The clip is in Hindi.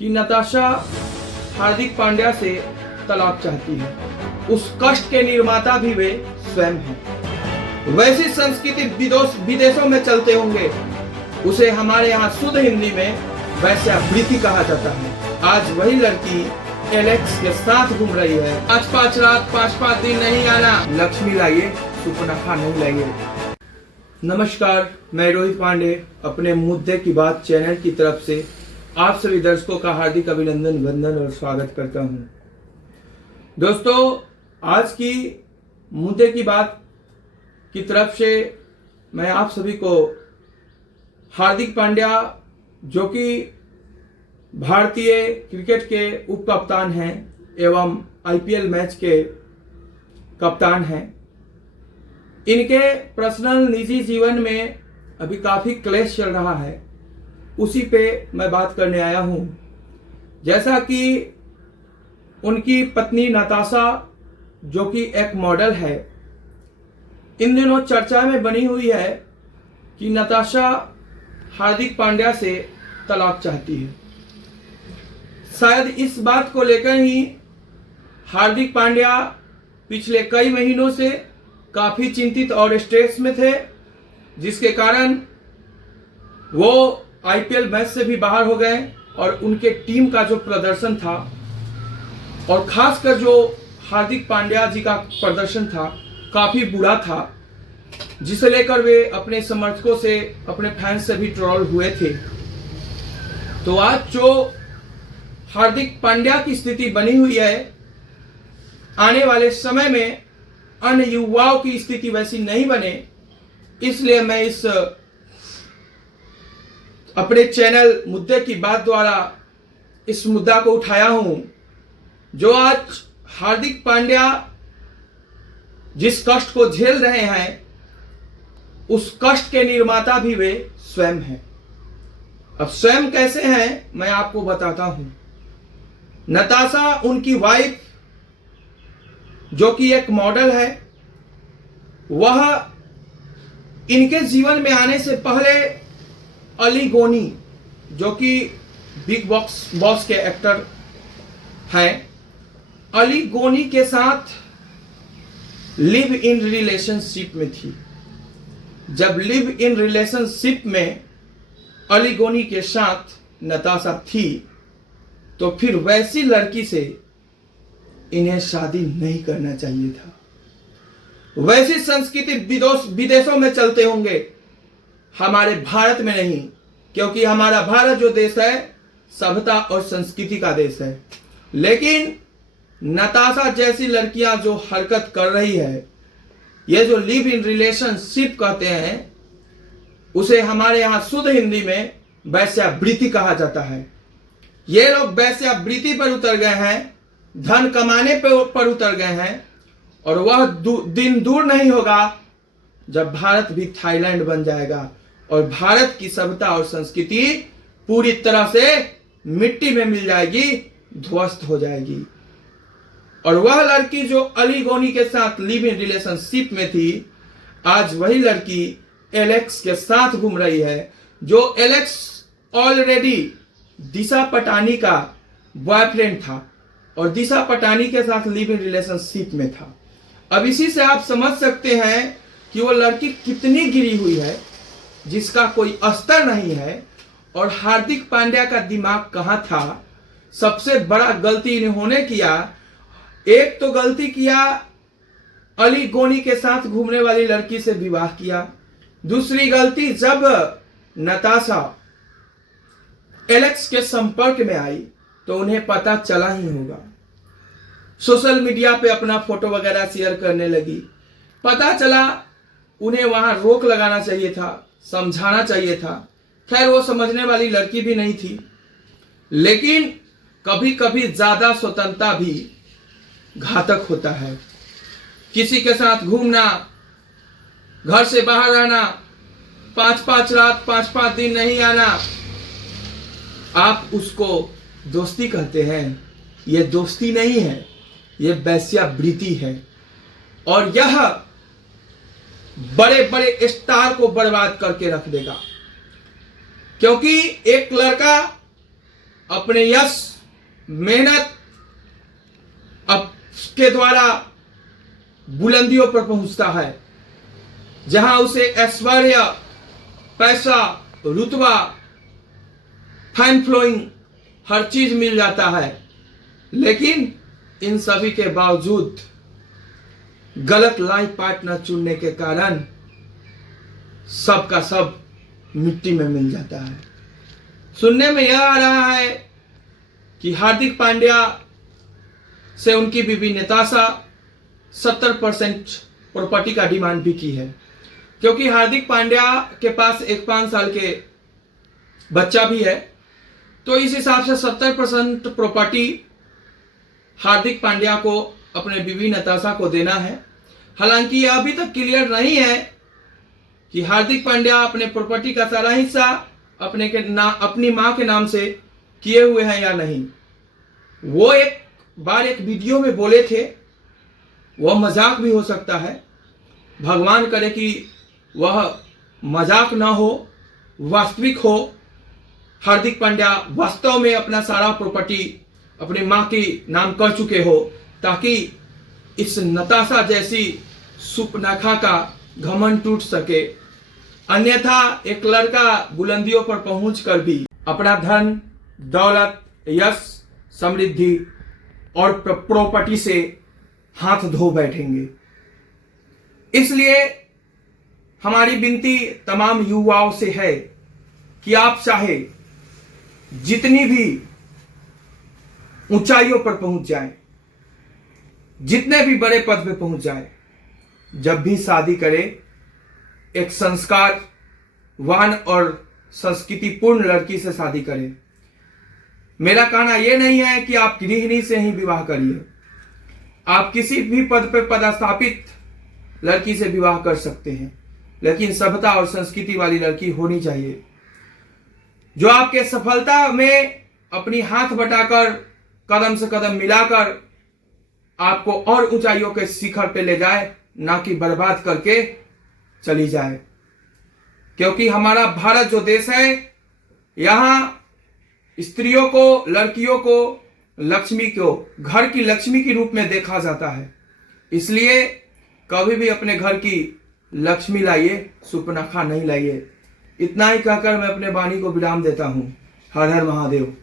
कि नताशा हार्दिक पांड्या से तलाक चाहती है। उस कष्ट के निर्माता भी वे स्वयं हैं। वैसी संस्कृति विदेशों में चलते होंगे, उसे हमारे यहाँ शुद्ध हिंदी में वैश्यावृत्ति कहा जाता है। आज वही लड़की एलेक्स के साथ घूम रही है। 5-5 रात 5-5 दिन नहीं आना, लक्ष्मी लाइए सुपनखा नहीं लाइए। नमस्कार, मैं रोहित पांडे अपने मुद्दे की बात चैनल की तरफ से आप सभी दर्शकों का हार्दिक अभिनंदन, वंदन और स्वागत करता हूं। दोस्तों, आज की मुद्दे की बात की तरफ से मैं आप सभी को हार्दिक पांड्या, जो कि भारतीय क्रिकेट के उप कप्तान हैं एवं आईपीएल मैच के कप्तान हैं, इनके पर्सनल निजी जीवन में अभी काफ़ी क्लेश चल रहा है, उसी पे मैं बात करने आया हूं। जैसा कि उनकी पत्नी नताशा, जो कि एक मॉडल है, इन दिनों चर्चा में बनी हुई है कि नताशा हार्दिक पांड्या से तलाक चाहती है। शायद इस बात को लेकर ही हार्दिक पांड्या पिछले कई महीनों से काफ़ी चिंतित और स्ट्रेस में थे, जिसके कारण वो आईपीएल मैच से भी बाहर हो गए और उनके टीम का जो प्रदर्शन था और खासकर जो हार्दिक पांड्या जी का प्रदर्शन था काफ़ी बुरा था, जिसे लेकर वे अपने समर्थकों से, अपने फैंस से भी ट्रोल हुए थे। तो आज जो हार्दिक पांड्या की स्थिति बनी हुई है, आने वाले समय में अन्य युवाओं की स्थिति वैसी नहीं बने, इसलिए मैं इस अपने चैनल मुद्दे की बात द्वारा इस मुद्दा को उठाया हूं। जो आज हार्दिक पांड्या जिस कष्ट को झेल रहे हैं, उस कष्ट के निर्माता भी वे स्वयं हैं। अब स्वयं कैसे हैं, मैं आपको बताता हूं। नताशा, उनकी वाइफ, जो कि एक मॉडल है, वह इनके जीवन में आने से पहले अली गोनी, जो कि बिग बॉस के एक्टर हैं, अली गोनी के साथ लिव इन रिलेशनशिप में थी। जब लिव इन रिलेशनशिप में अली गोनी के साथ नताशा थी, तो फिर वैसी लड़की से इन्हें शादी नहीं करना चाहिए था। वैसी संस्कृति विदेशों में चलते होंगे, हमारे भारत में नहीं, क्योंकि हमारा भारत जो देश है सभ्यता और संस्कृति का देश है। लेकिन नताशा जैसी लड़कियां जो हरकत कर रही है, ये जो लिव इन रिलेशनशिप कहते हैं, उसे हमारे यहां शुद्ध हिंदी में वैश्यावृत्ति कहा जाता है। ये लोग वैश्यावृत्ति पर उतर गए हैं, धन कमाने पर उतर गए हैं, और वह दिन दूर नहीं होगा जब भारत भी थाईलैंड बन जाएगा और भारत की सभ्यता और संस्कृति पूरी तरह से मिट्टी में मिल जाएगी, ध्वस्त हो जाएगी। और वह लड़की जो अली गोनी के साथ लिव इन रिलेशनशिप में थी, आज वही लड़की एलेक्स के साथ घूम रही है, जो एलेक्स ऑलरेडी दिशा पटानी का बॉयफ्रेंड था और दिशा पटानी के साथ लिव इन रिलेशनशिप में था। अब इसी से आप समझ सकते हैं कि वो लड़की कितनी गिरी हुई है, जिसका कोई अस्तर नहीं है। और हार्दिक पांड्या का दिमाग कहाँ था। सबसे बड़ा गलती इन्होंने किया, एक तो गलती किया अली गोनी के साथ घूमने वाली लड़की से विवाह किया। दूसरी गलती, जब नताशा एलेक्स के संपर्क में आई तो उन्हें पता चला ही होगा, सोशल मीडिया पे अपना फोटो वगैरह शेयर करने लगी। पता चला, उन्हें वहां रोक लगाना चाहिए था, समझाना चाहिए था। खैर, वो समझने वाली लड़की भी नहीं थी। लेकिन कभी कभी ज्यादा स्वतंत्रता भी घातक होता है। किसी के साथ घूमना, घर से बाहर रहना, 5-5 रात 5-5 दिन नहीं आना, आप उसको दोस्ती कहते हैं। यह दोस्ती नहीं है, यह वैश्यावृत्ति है। और यह बड़े बड़े स्टार को बर्बाद करके रख देगा, क्योंकि एक लड़का अपने यश मेहनत के द्वारा बुलंदियों पर पहुंचता है, जहां उसे ऐश्वर्य, पैसा, रुतबा, फैन फ्लोइंग हर चीज मिल जाता है। लेकिन इन सभी के बावजूद गलत लाइफ पार्टनर चुनने के कारण सब का सब मिट्टी में मिल जाता है। सुनने में यह आ रहा है कि हार्दिक पांड्या से उनकी बीवी नताशा 70% प्रॉपर्टी का डिमांड भी की है, क्योंकि हार्दिक पांड्या के पास एक 5 साल के बच्चा भी है। तो इस हिसाब से 70% प्रॉपर्टी हार्दिक पांड्या को अपने बीवी नताशा को देना है। हालांकि यह अभी तक क्लियर नहीं है कि हार्दिक पांड्या अपने प्रॉपर्टी का सारा हिस्सा अपनी मां के नाम से किए हुए हैं या नहीं। वो एक बार एक वीडियो में बोले थे, वह मजाक भी हो सकता है, भगवान करे कि वह मजाक ना हो, वास्तविक हो। हार्दिक पांड्या वास्तव में अपना सारा प्रॉपर्टी अपनी मां की नाम कर चुके हो, ताकि इस नताशा जैसी सुपनाखा का घमंड टूट सके। अन्यथा एक लड़का बुलंदियों पर पहुंच कर भी अपना धन, दौलत, यश, समृद्धि और प्रॉपर्टी से हाथ धो बैठेंगे। इसलिए हमारी विनती तमाम युवाओं से है कि आप चाहे जितनी भी ऊंचाइयों पर पहुंच जाएं, जितने भी बड़े पद पे पहुंच जाएं, जब भी शादी करें एक संस्कारवान और संस्कृति पूर्ण लड़की से शादी करें। मेरा कहना यह नहीं है कि आप गृहिणी से ही विवाह करिए। आप किसी भी पद पर पदस्थापित लड़की से विवाह कर सकते हैं, लेकिन सभ्यता और संस्कृति वाली लड़की होनी चाहिए, जो आपके सफलता में अपनी हाथ बटाकर, कदम से कदम मिलाकर आपको और ऊंचाइयों के शिखर पे ले जाए, ना कि बर्बाद करके चली जाए। क्योंकि हमारा भारत जो देश है, यहां स्त्रियों को, लड़कियों को, लक्ष्मी को घर की लक्ष्मी के रूप में देखा जाता है। इसलिए कभी भी अपने घर की लक्ष्मी लाइए, सुपनाखा नहीं लाइए। इतना ही कहकर मैं अपने वाणी को विराम देता हूं। हर हर महादेव।